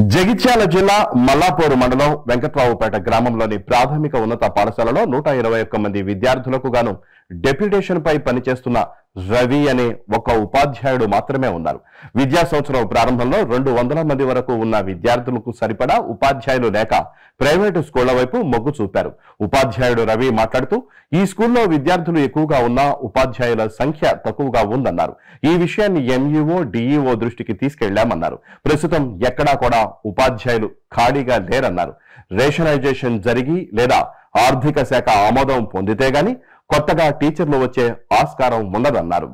జగిత్యాల జిల్లా మల్లాపూర్ మండలం వెంకట్రావుపేట గ్రామంలోని ప్రాథమిక ఉన్నత పాఠశాలలో 121 మంది విద్యార్థులకు గాను డెప్యుటేషన్ పై పనిచేస్తున్న రవి అనే ఒక ఉపాధ్యాయుడు మాత్రమే ఉన్నారు. విద్యా సంవత్సరం ప్రారంభంలో 200 మంది వరకు ఉన్న విద్యార్థులకు సరిపడా ఉపాధ్యాయులు లేక ప్రైవేటు స్కూళ్ల వైపు మొగ్గు చూపారు. ఉపాధ్యాయుడు రవి మాట్లాడుతూ ఈ స్కూల్లో విద్యార్థులు ఎక్కువగా ఉన్నా ఉపాధ్యాయుల సంఖ్య తక్కువగా ఉందన్నారు. ఈ విషయాన్ని ఎంఈఓ డిఈఓ దృష్టికి తీసుకెళ్లామన్నారు. ప్రస్తుతం ఎక్కడా కూడా ఉపాధ్యాయులు ఖాళీగా లేరన్నారు. రేషనైజేషన్ జరిగి లేదా ఆర్థిక శాఖ ఆమోదం పొందితే గాని కొత్తగా టీచర్లు వచ్చే ఆస్కారం ఉండదన్నారు.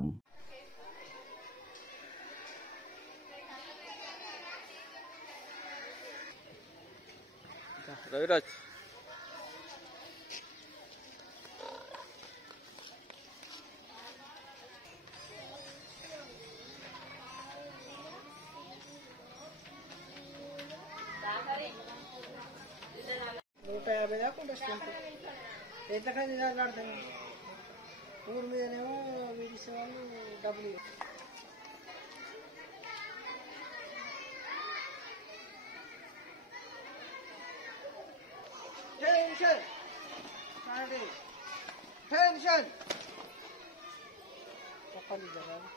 రవిరాజ్ నూట 50 దాకా ఉంటుంది. ఎంతకంది చదివాడుతాను ఊరి మీదనేమో వీడిసే వాళ్ళు డబ్బులు టెన్షన్ టెన్షన్ చెప్పాలి జవాబు.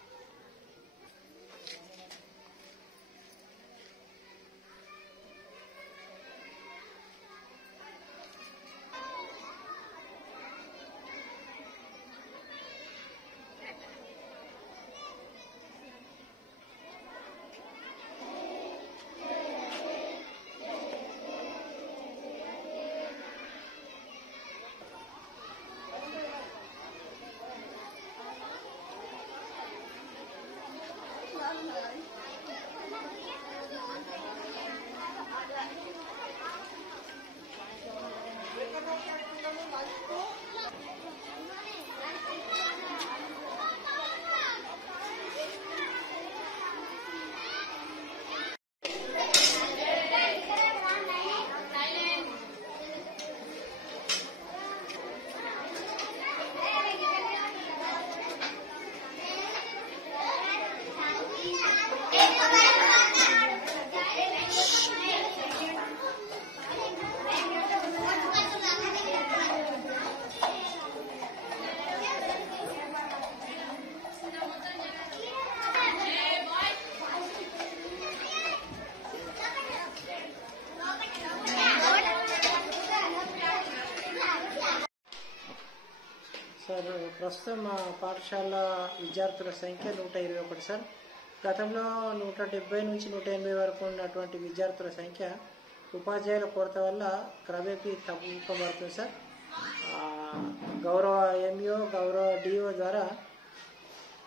సార్, ప్రస్తుతం మా పాఠశాల విద్యార్థుల సంఖ్య 121 సార్. గతంలో 170 నుంచి 180 వరకు ఉన్నటువంటి విద్యార్థుల సంఖ్య ఉపాధ్యాయుల కొరత వల్ల క్రమేపీ తగ్గుపడుతుంది సార్. గౌరవ ఎంఈఓ గౌరవ డిఓ ద్వారా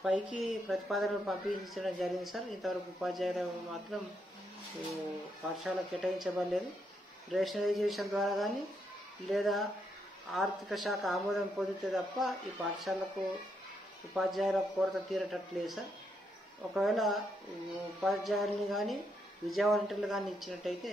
పైకి ప్రతిపాదనలు పంపించడం జరిగింది సార్. ఇంతవరకు ఉపాధ్యాయులు మాత్రం పాఠశాల కేటాయించబడలేదు. రేషనలైజేషన్ ద్వారా కానీ లేదా ఆర్థిక శాఖ ఆమోదం పొందితే తప్ప ఈ పాఠశాలకు ఉపాధ్యాయుల కొరత తీరటట్లేదు సార్. ఒకవేళ ఉపాధ్యాయుల్ని కానీ విద్యా వాలంటీర్లు కానీ ఇచ్చినట్టయితే